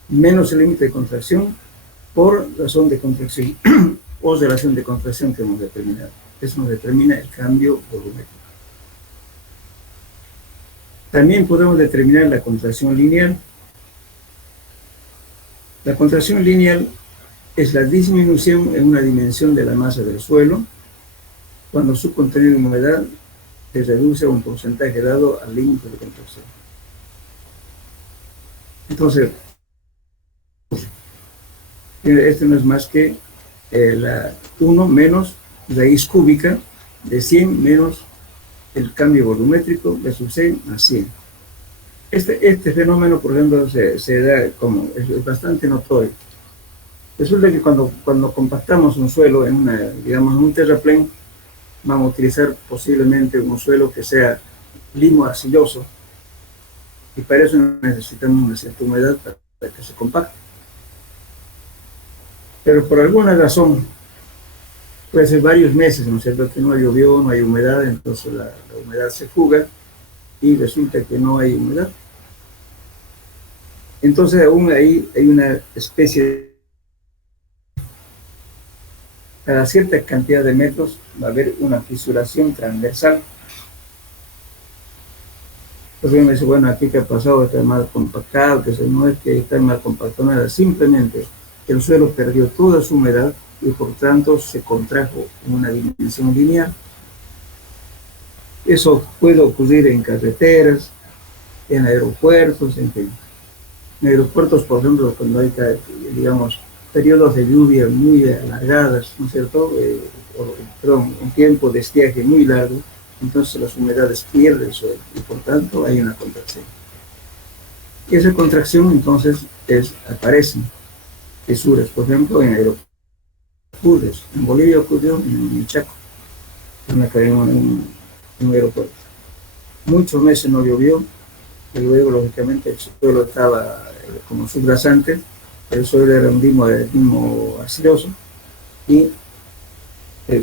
menos el límite de contracción por razón de contracción o relación de contracción que hemos determinado. Eso nos determina el cambio volumétrico. También podemos determinar la contracción lineal. La contracción lineal es la disminución en una dimensión de la masa del suelo cuando su contenido de humedad se reduce a un porcentaje dado al límite de contracción. Entonces, esto no es más que la 1 menos raíz cúbica de 100 menos el cambio volumétrico de sub C a 100. Este fenómeno, por ejemplo, se da como, es bastante notorio. Resulta que cuando compactamos un suelo en digamos, en un terraplén, vamos a utilizar posiblemente un suelo que sea limo arcilloso, y para eso necesitamos una cierta humedad para que se compacte. Pero por alguna razón, puede ser varios meses, ¿no es cierto?, que no llovió, no hay humedad, entonces la humedad se fuga y resulta que no hay humedad. Entonces aún ahí hay una especie de... Cada cierta cantidad de metros va a haber una fisuración transversal. Entonces uno dice, bueno, aquí que ha pasado, está mal compactado, que no es que está mal compactado, nada, simplemente el suelo perdió toda su humedad y por tanto se contrajo en una dimensión lineal. Eso puede ocurrir en carreteras, en aeropuertos, en fin. En aeropuertos, por ejemplo, cuando hay, digamos, periodos de lluvia muy alargadas, ¿no es cierto?, un tiempo de estiaje muy largo, entonces las humedades pierden el suelo y por tanto hay una contracción. Y esa contracción entonces aparecen fisuras, por ejemplo, en aeropuertos. En Bolivia ocurrió en Chaco, en un aeropuerto. Muchos meses no llovió, y luego, lógicamente, el suelo estaba como subrasante, el suelo era un limo arcilloso, y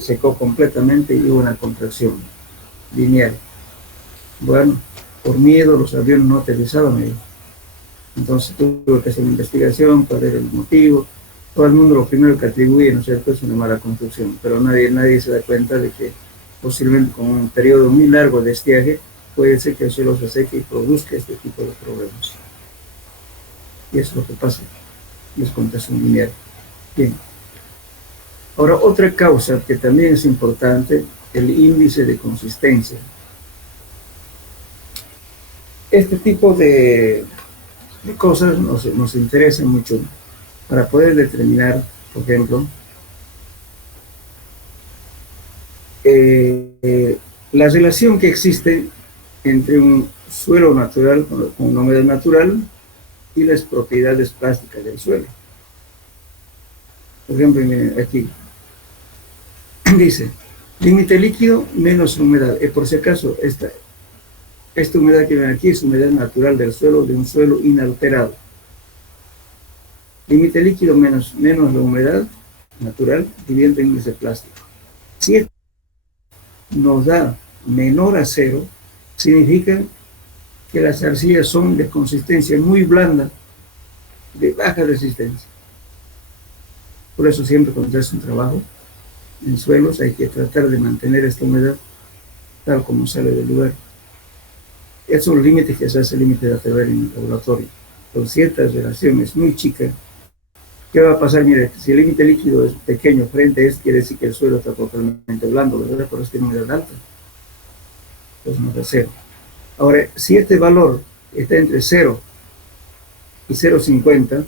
secó completamente y hubo una contracción lineal. Bueno, por miedo los aviones no aterrizaban ahí. Entonces tuve que hacer una investigación para ver el motivo. Todo el mundo lo primero que atribuye, ¿no es cierto?, es una mala construcción, pero nadie se da cuenta de que posiblemente con un periodo muy largo de estiaje puede ser que el suelo se seque y produzca este tipo de problemas. Y eso es lo que pasa, es contracción lineal. Bien. Ahora, otra causa que también es importante, el índice de consistencia. Este tipo de cosas nos interesan mucho para poder determinar, por ejemplo, la relación que existe entre un suelo natural con una humedad natural y las propiedades plásticas del suelo. Por ejemplo, aquí dice, límite líquido menos humedad. Por si acaso, esta humedad que ven aquí es humedad natural del suelo, de un suelo inalterado. Límite líquido menos la humedad natural dividido en índice plástico. Si esto nos da menor a 0, significa que las arcillas son de consistencia muy blanda, de baja resistencia. Por eso siempre cuando se hace un trabajo en suelos hay que tratar de mantener esta humedad tal como sale del lugar. esos son los límites que se hace el límite de ATV en el laboratorio. Con ciertas relaciones muy chicas, ¿qué va a pasar? Mire, si el límite líquido es pequeño frente a este, quiere decir que el suelo está totalmente blando, ¿verdad? Por eso tiene humedad alta. Entonces no es cero. Ahora, si este valor está entre 0 y 0,50,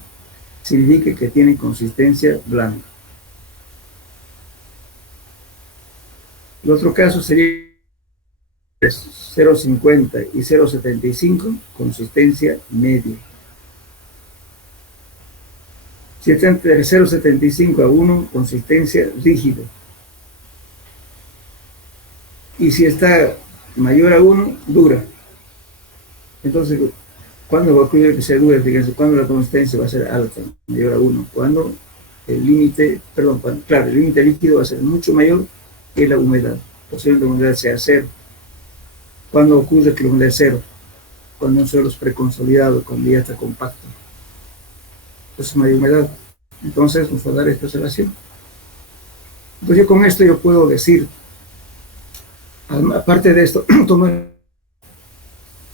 significa que tiene consistencia blanda. El otro caso sería 0,50 y 0,75, consistencia media. Si está entre 0,75 a 1, consistencia rígida. Y si está mayor a 1, dura. Entonces, ¿cuándo va a ocurrir que sea dura? Fíjense, ¿cuándo la consistencia va a ser alta, mayor a 1? Cuando el límite, perdón, claro, el límite líquido va a ser mucho mayor que la humedad. Posiblemente la humedad sea 0. ¿Cuándo ocurre que la humedad es 0? Cuando un suelo es preconsolidado, cuando ya está compacto. Entonces no hay humedad. Entonces nos va a dar esta relación. Entonces yo con esto yo puedo decir, aparte de esto, tomar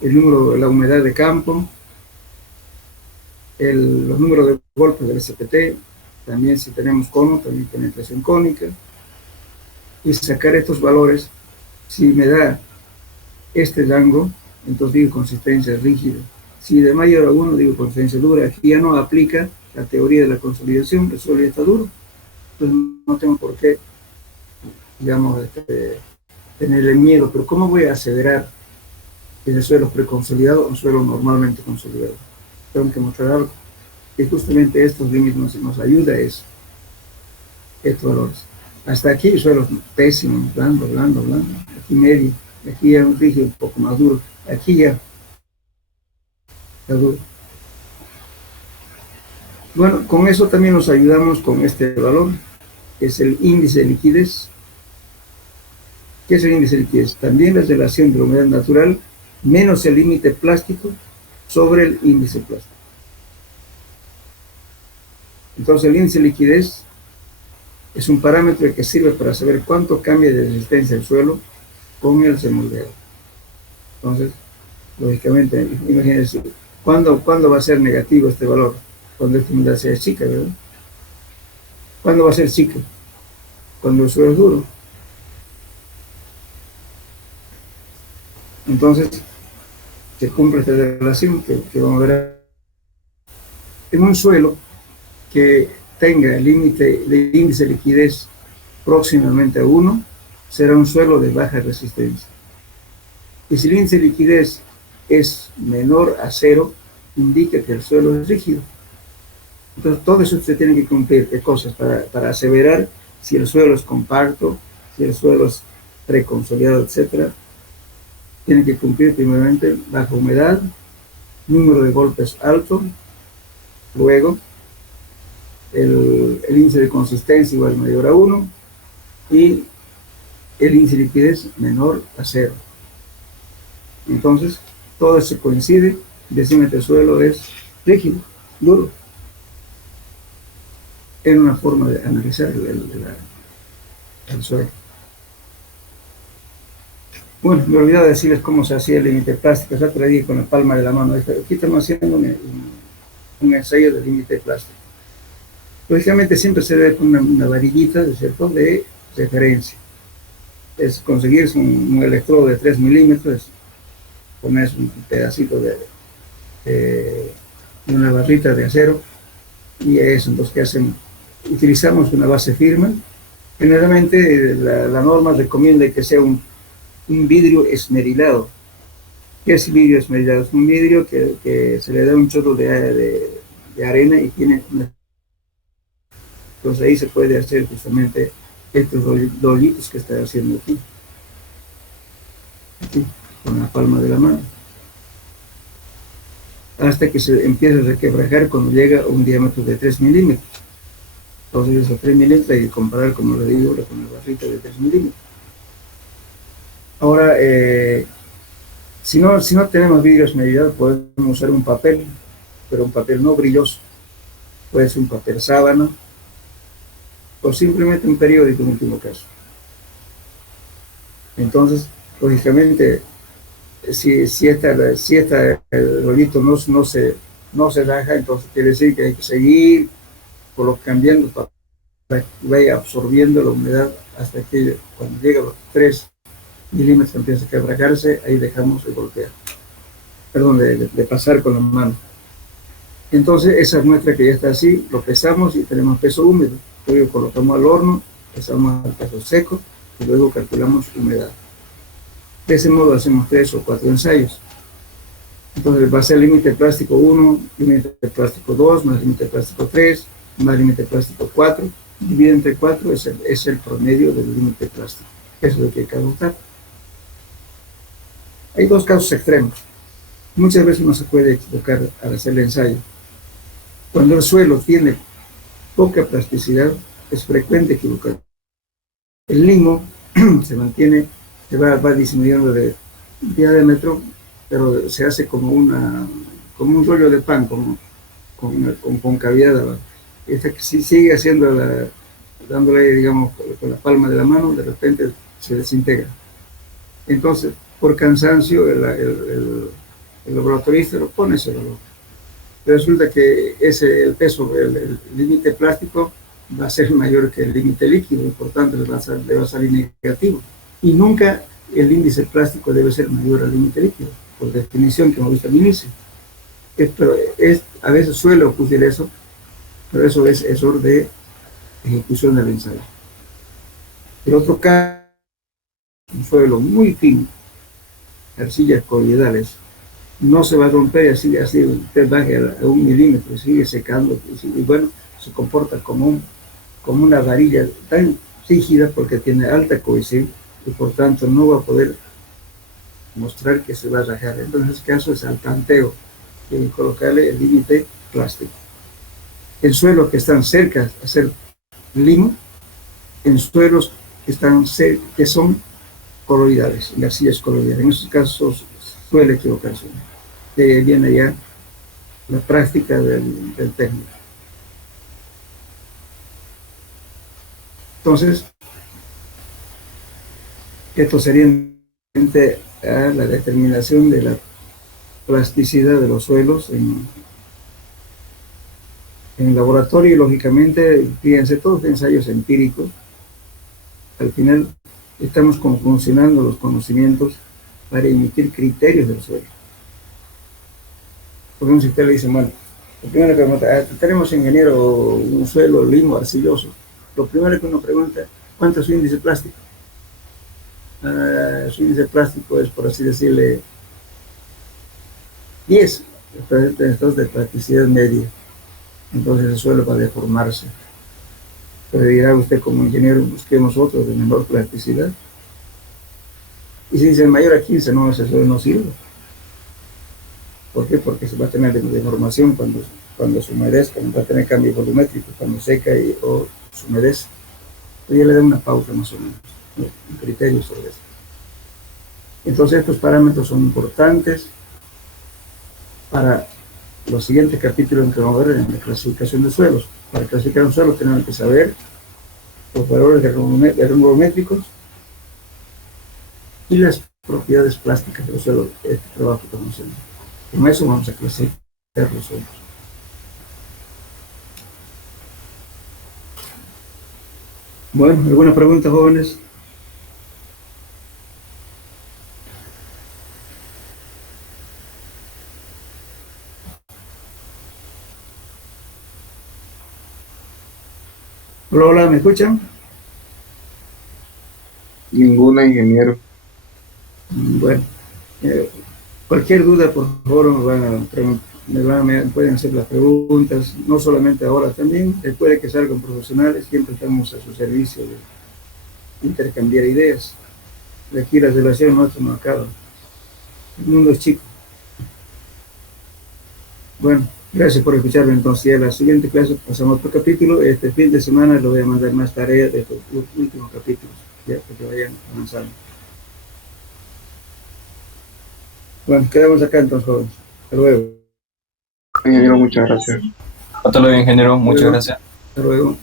el número, la humedad de campo, los números de golpes del SPT, también si tenemos cono, también penetración cónica, y sacar estos valores. Si me da este rango, entonces digo consistencia rígida. Si de mayor a 1 digo consistencia dura. Aquí ya no aplica la teoría de la consolidación, el suelo ya está duro. Entonces no tengo por qué, digamos, tenerle miedo. Pero ¿cómo voy a aseverar que ese suelo es preconsolidado o un suelo normalmente consolidado? Tengo que mostrar algo. Y justamente estos límites nos ayuda a eso, estos valores. Hasta aquí suelos pésimos, blando. Aquí medio. Aquí ya un rígido un poco más duro. Aquí ya está duro. Bueno, con eso también nos ayudamos con este valor, que es el índice de liquidez. ¿Qué es el índice de liquidez? También la relación de la humedad natural menos el límite plástico sobre el índice plástico. Entonces el índice de liquidez es un parámetro que sirve para saber cuánto cambia de resistencia el suelo con el remoldeo. Entonces, lógicamente, imagínense, ¿cuándo va a ser negativo este valor? Cuando esta humedad sea chica, ¿verdad? ¿Cuándo va a ser chica? Cuando el suelo es duro. Entonces, se cumple esta relación que vamos a ver en un suelo que tenga el índice de liquidez próximamente a 1, será un suelo de baja resistencia. Y si el índice de liquidez es menor a 0, indica que el suelo es rígido. Entonces, todo eso usted tiene que cumplir. ¿Qué cosas? Para aseverar si el suelo es compacto, si el suelo es preconsolidado, etc. Tiene que cumplir primeramente baja humedad, número de golpes alto, luego el índice de consistencia igual mayor a 1 y el índice de liquidez menor a 0. Entonces, todo eso coincide. Decimos que el suelo es rígido, duro. Es una forma de analizar el suelo. Bueno, me olvidé de decirles cómo se hacía el límite plástico. Ya traí con la palma de la mano. Aquí estamos haciendo un ensayo de límite plástico. Lógicamente siempre se debe con una varillita, ¿cierto?, de referencia. Es conseguirse un electrodo de 3 milímetros, poner un pedacito de una barrita de acero, y eso. Entonces, ¿qué hacemos? Utilizamos una base firme. Generalmente la norma recomienda que sea un vidrio esmerilado. ¿Qué es vidrio esmerilado? Es un vidrio que se le da un chorro de arena y tiene una... Entonces ahí se puede hacer justamente estos rollitos que está haciendo aquí, con la palma de la mano, hasta que se empiece a requebrajar cuando llega a un diámetro de 3 milímetros. Entonces esos 3 milímetros hay que comparar, como le digo, con la barrita de 3 milímetros. Ahora, si no tenemos vidrio esmerilado, podemos usar un papel, pero un papel no brilloso. Puede ser un papel sábana o simplemente un periódico en último caso. Entonces, lógicamente, si el rollito no se raja, entonces quiere decir que hay que seguir cambiando para que vaya absorbiendo la humedad hasta que cuando llega a los 3 milímetros empieza a quebrarse, ahí dejamos de golpear, perdón, de pasar con la mano. Entonces esa muestra que ya está así, lo pesamos y tenemos peso húmedo. Luego colocamos al horno, pesamos al peso seco y luego calculamos humedad. De ese modo hacemos 3 o 4 ensayos. Entonces va a ser límite plástico 1, límite plástico 2, más límite plástico 3, más límite plástico 4. Divide entre 4 es el promedio del límite plástico. Eso es lo que hay que adoptar. Hay dos casos extremos. Muchas veces uno se puede equivocar al hacer el ensayo. Cuando el suelo tiene poca plasticidad, es frecuente equivocar. El limo se mantiene, va disminuyendo de diámetro, pero se hace como un rollo de pan, con cavidad. Esta que si sigue dándole, digamos, con la palma de la mano, de repente se desintegra. Entonces, por cansancio, el laboratorista lo pone ese valor. Pero resulta que el peso, el límite plástico va a ser mayor que el límite líquido, y por tanto le va a salir negativo. Y nunca el índice plástico debe ser mayor al límite líquido, por definición que hemos visto al inicio. Pero a veces suele ocurrir eso, pero eso es error de ejecución del ensayo. El otro caso, un suelo muy fino, arcillas colloidales, no se va a romper así usted baje a 1 milímetro, sigue secando, y bueno, se comporta como una varilla tan rígida porque tiene alta cohesión y por tanto no va a poder mostrar que se va a rajar. Entonces, en este caso es al tanteo y colocarle el límite plástico. En suelos que están cerca a ser limo, en suelos que son coloidales, en arcillas coloidales. En esos casos suele equivocarse. De ahí viene ya la práctica del técnico. Entonces, esto sería la determinación de la plasticidad de los suelos en el laboratorio, y lógicamente, fíjense, todos los ensayos empíricos, al final estamos funcionando los conocimientos para emitir criterios del suelo. Por ejemplo, si usted le dice, bueno, lo primero que pregunta, tenemos ingeniero un suelo limo arcilloso, lo primero que uno pregunta, ¿cuánto es su índice plástico? Su índice plástico es, por así decirle, 10, entonces de plasticidad media. Entonces el suelo va a deformarse. Pero dirá usted como ingeniero, busquemos otros de menor plasticidad. Y si dice mayor a 15, no, ese suelo no sirve. ¿Por qué? Porque se va a tener deformación cuando se humedezca, va a tener cambio volumétrico, cuando seca o se humedece. Entonces ya le da una pauta más o menos, ¿no? Un criterio sobre eso. Entonces estos parámetros son importantes para los siguientes capítulos que vamos a ver en la clasificación de suelos. Para clasificar un suelo tenemos que saber los valores ergonométricos y las propiedades plásticas del suelo. Este trabajo que estamos haciendo. Con eso vamos a clasificar los suelos. Bueno, ¿alguna pregunta, jóvenes? Hola, hola, ¿me escuchan? Ninguna, ingeniero. Bueno, cualquier duda, por favor, pueden hacer las preguntas, no solamente ahora, también después de que salgan profesionales, siempre estamos a su servicio de intercambiar ideas. De aquí la relación nuestra no acaba. El mundo es chico. Bueno, gracias por escucharme. Entonces, ya la siguiente clase pasamos por capítulo. Este fin de semana les voy a mandar más tareas de estos últimos capítulos, ya para que vayan avanzando. Bueno, quedamos acá entonces, jóvenes. Hasta luego. Ingeniero, muchas gracias. Hasta luego, ingeniero. Muchas gracias. Hasta luego.